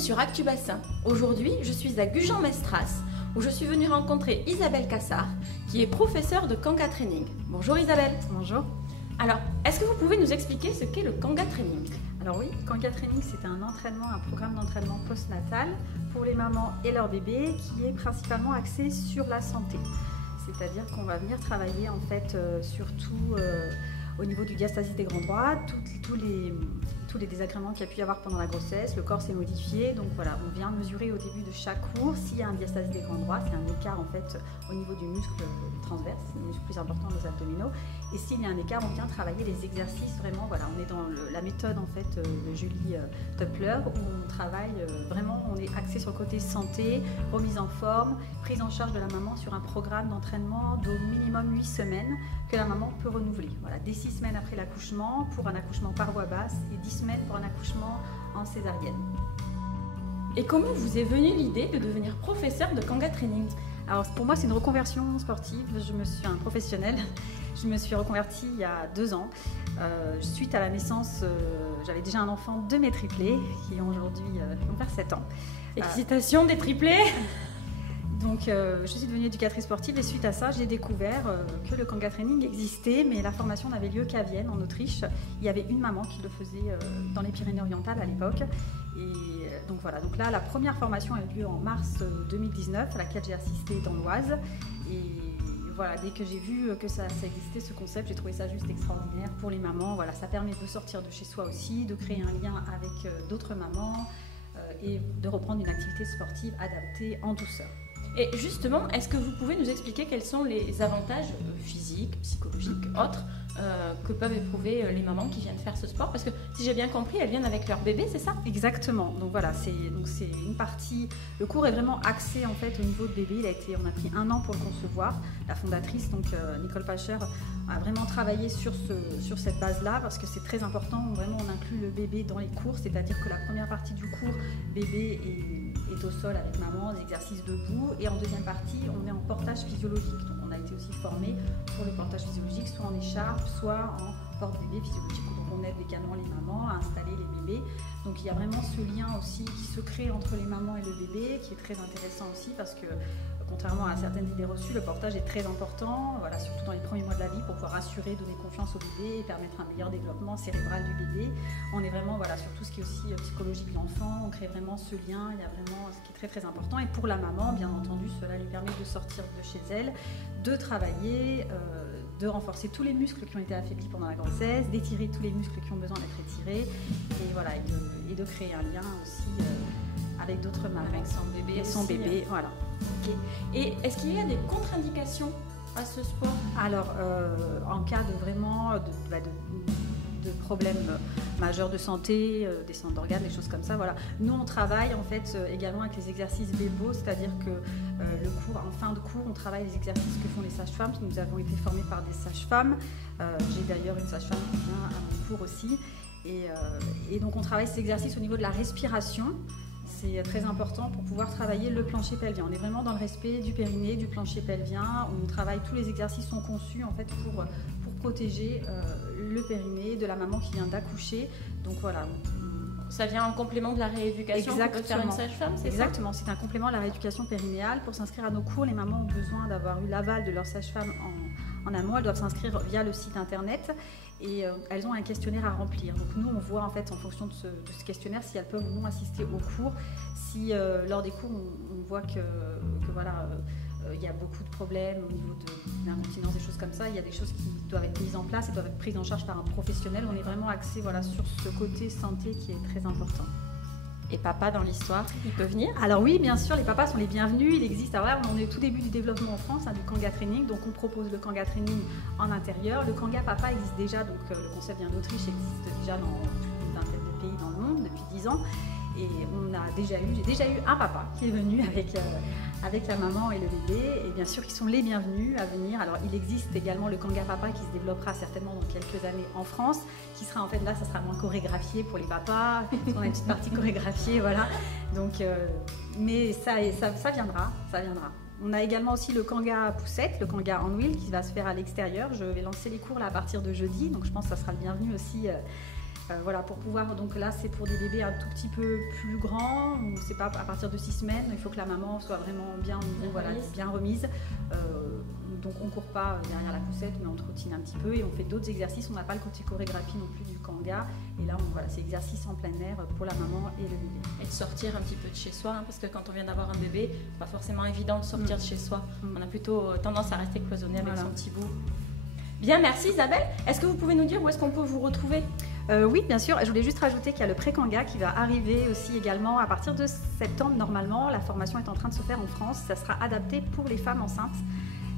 sur ActuBassin. Aujourd'hui, je suis à Gujan-Mestras, où je suis venue rencontrer Isabelle Cassard, qui est professeure de Kanga Training. Bonjour Isabelle. Bonjour. Alors, est-ce que vous pouvez nous expliquer ce qu'est le Kanga Training? Alors oui, Kanga Training, c'est un programme d'entraînement postnatal pour les mamans et leurs bébés qui est principalement axé sur la santé. C'est-à-dire qu'on va venir travailler en fait surtout au niveau du diastasie des grands droits, tous les désagréments qu'il y a pu y avoir pendant la grossesse, le corps s'est modifié, donc voilà, on vient mesurer au début de chaque cours s'il y a un diastasie des grands droits, c'est un écart en fait au niveau du muscle transverse, le muscle plus important des abdominaux, et s'il y a un écart, on vient travailler les exercices vraiment, voilà, on est dans la méthode en fait de Julie Toepler où on travaille vraiment, on est axé sur le côté santé, remise en forme, prise en charge de la maman sur un programme d'entraînement d'au minimum 8 semaines que la maman peut renouveler. Voilà, dès 6 semaines après l'accouchement pour un accouchement par voie basse et 10 semaines pour un accouchement en césarienne. Et comment vous est venue l'idée de devenir professeur de Kanga Training? Alors pour moi c'est une reconversion sportive, je me suis un professionnel, je me suis reconvertie il y a 2 ans. Suite à la naissance, j'avais déjà un enfant de mes triplés qui aujourd'hui vont faire 7 ans. Félicitations des triplés. Donc je suis devenue éducatrice sportive et suite à ça j'ai découvert que le Kanga Training existait, mais la formation n'avait lieu qu'à Vienne en Autriche. Il y avait une maman qui le faisait dans les Pyrénées-Orientales à l'époque. Et donc voilà, donc là la première formation a eu lieu en mars 2019 à laquelle j'ai assisté dans l'Oise. Et voilà, dès que j'ai vu que ça existait ce concept, j'ai trouvé ça juste extraordinaire pour les mamans. Voilà, ça permet de sortir de chez soi aussi, de créer un lien avec d'autres mamans et de reprendre une activité sportive adaptée en douceur. Et justement, est-ce que vous pouvez nous expliquer quels sont les avantages physiques, psychologiques, autres que peuvent éprouver les mamans qui viennent faire ce sport? Parce que si j'ai bien compris, elles viennent avec leur bébé, c'est ça? Exactement. Donc voilà, c'est une partie. Le cours est vraiment axé en fait au niveau de bébé. On a pris 1 an pour le concevoir. La fondatrice, donc Nicole Pacher, a vraiment travaillé sur cette base-là parce que c'est très important. Vraiment, on inclut le bébé dans les cours, c'est-à-dire que la première partie du cours, bébé est au sol avec maman, des exercices debout, et en deuxième partie, on est en portage physiologique. Donc on a été aussi formé pour le portage physiologique, soit en écharpe, soit en porte-bébé physiologique. Donc on aide également les mamans à installer les bébés. Donc il y a vraiment ce lien aussi qui se crée entre les mamans et le bébé, qui est très intéressant aussi parce que contrairement à certaines idées reçues, le portage est très important, voilà, surtout dans les premiers mois de la vie, pour pouvoir rassurer, donner confiance au bébé et permettre un meilleur développement cérébral du bébé. On est vraiment sur tout ce qui est aussi psychologique de l'enfant, on crée vraiment ce lien, il y a vraiment ce qui est très très important. Et pour la maman, bien entendu, cela lui permet de sortir de chez elle, de travailler, de renforcer tous les muscles qui ont été affaiblis pendant la grossesse, d'étirer tous les muscles qui ont besoin d'être étirés, et voilà, et de créer un lien aussi avec d'autres mamans. Avec son bébé et son bébé, voilà. Okay. Et est-ce qu'il y a des contre-indications à ce sport? Alors, en cas de vraiment de problèmes majeurs de santé, descente d'organes, des choses comme ça, voilà. Nous, on travaille en fait également avec les exercices BEBO, c'est-à-dire que en fin de cours, on travaille les exercices que font les sages-femmes. Nous avons été formés par des sages-femmes. J'ai d'ailleurs une sage-femme qui vient à mon cours aussi. Et donc, on travaille ces exercices au niveau de la respiration. C'est très important pour pouvoir travailler le plancher pelvien. On est vraiment dans le respect du périnée, du plancher pelvien. On travaille, tous les exercices sont conçus en fait pour protéger le périnée de la maman qui vient d'accoucher. Donc voilà. Ça vient en complément de la rééducation que peut faire une sage-femme, c'est ça? Exactement, c'est un complément de la rééducation périnéale. Pour s'inscrire à nos cours, les mamans ont besoin d'avoir eu l'aval de leur sage-femme en amont. Elles doivent s'inscrire via le site internet et elles ont un questionnaire à remplir. Donc nous, on voit en fait en fonction de ce questionnaire si elles peuvent ou non assister aux cours. Si lors des cours, on voit que voilà, il y a beaucoup de problèmes au niveau de l'incontinence, des choses comme ça, il y a des choses qui doivent être mises en place et doivent être prises en charge par un professionnel. On est vraiment axé sur ce côté santé qui est très important. Et papa dans l'histoire, il peut venir? Alors oui, bien sûr, les papas sont les bienvenus. Il existe, on est au tout début du développement en France du Kanga Training, donc on propose le Kanga Training en intérieur. Le Kanga Papa existe déjà, donc le concept vient d'Autriche, existe déjà dans une vingtaine de pays dans le monde depuis 10 ans. Et j'ai déjà eu un papa qui est venu avec la maman et le bébé, et bien sûr ils sont les bienvenus à venir. Alors il existe également le Kanga Papa qui se développera certainement dans quelques années en France, qui sera en fait là, ça sera moins chorégraphié pour les papas, parce qu'on a une petite partie chorégraphiée, voilà. Donc, mais ça viendra, ça viendra. On a également aussi le Kanga poussette, le Kanga on wheel qui va se faire à l'extérieur. Je vais lancer les cours là à partir de jeudi, donc je pense que ça sera le bienvenu aussi Voilà, pour pouvoir, donc là c'est pour des bébés un tout petit peu plus grands, c'est pas à partir de 6 semaines, il faut que la maman soit vraiment bien remise. Donc on ne court pas derrière la poussette, mais on trottine un petit peu et on fait d'autres exercices. On n'a pas le côté chorégraphie non plus du Kanga. Et là, c'est exercice en plein air pour la maman et le bébé. Et de sortir un petit peu de chez soi, hein, parce que quand on vient d'avoir un bébé, c'est pas forcément évident de sortir de chez soi. On a plutôt tendance à rester cloisonné avec son petit bout. Bien, merci Isabelle. Est-ce que vous pouvez nous dire où est-ce qu'on peut vous retrouver ? Oui, bien sûr. Je voulais juste rajouter qu'il y a le pré-Kanga qui va arriver aussi également à partir de septembre. Normalement, la formation est en train de se faire en France. Ça sera adapté pour les femmes enceintes.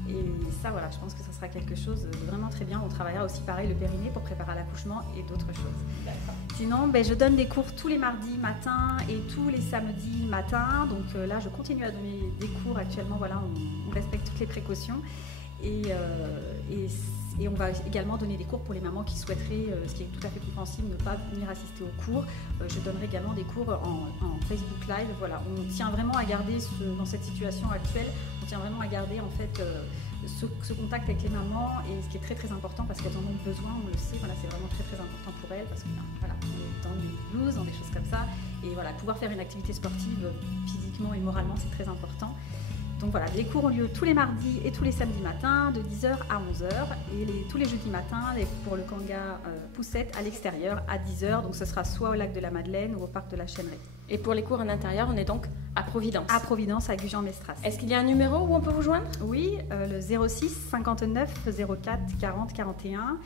Et ça, voilà, je pense que ça sera quelque chose de vraiment très bien. On travaillera aussi pareil le périnée pour préparer à l'accouchement et d'autres choses. D'accord. Sinon, je donne des cours tous les mardis matin et tous les samedis matin. Donc là, je continue à donner des cours actuellement. Voilà, on respecte toutes les précautions. Et on va également donner des cours pour les mamans qui souhaiteraient, ce qui est tout à fait compréhensible, ne pas venir assister aux cours. Je donnerai également des cours en Facebook Live. Voilà, on tient vraiment à garder, dans cette situation actuelle, on tient vraiment à garder en fait ce contact avec les mamans, et ce qui est très très important parce qu'elles en ont besoin, on le sait. Voilà, c'est vraiment très très important pour elles parce que voilà, on est dans les blues, dans des choses comme ça. Et voilà, pouvoir faire une activité sportive physiquement et moralement, c'est très important. Donc voilà, les cours ont lieu tous les mardis et tous les samedis matins de 10h à 11h et tous les jeudis matins pour le Kanga poussette à l'extérieur à 10h. Donc ce sera soit au lac de la Madeleine ou au parc de la Chêneraie. Et pour les cours en intérieur, on est donc à Providence. À Providence, à Gujan-Mestras. Est-ce qu'il y a un numéro où on peut vous joindre ? Oui, le 06 59 04 40 41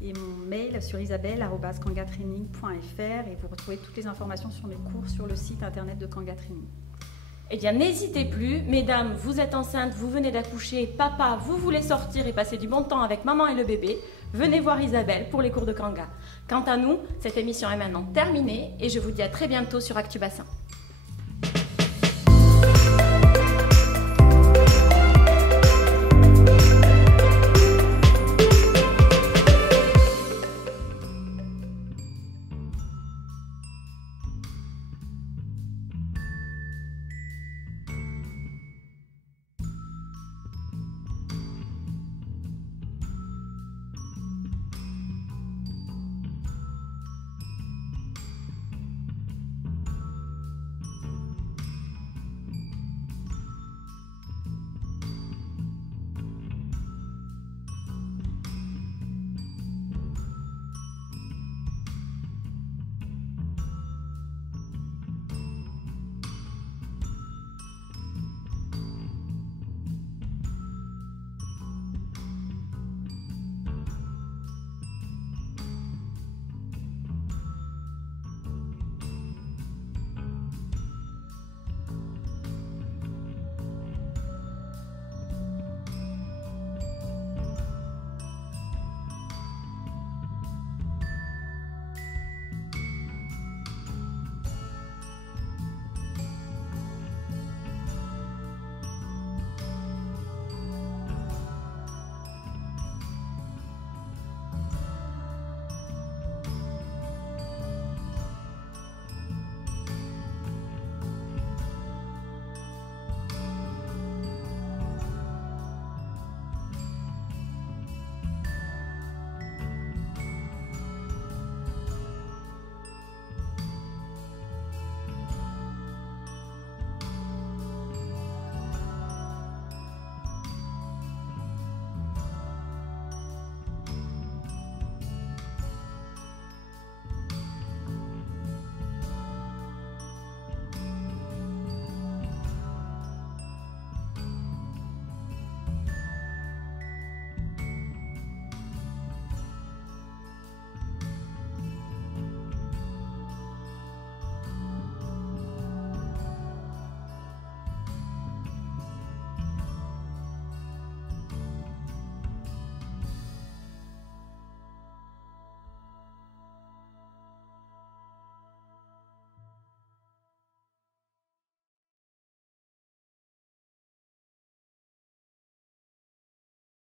et mon mail sur isabelle@kangatraining.fr, et vous retrouvez toutes les informations sur mes cours sur le site internet de Kanga Training. Eh bien, n'hésitez plus, mesdames, vous êtes enceintes, vous venez d'accoucher, papa, vous voulez sortir et passer du bon temps avec maman et le bébé, venez voir Isabelle pour les cours de Kanga. Quant à nous, cette émission est maintenant terminée et je vous dis à très bientôt sur Actu Bassin.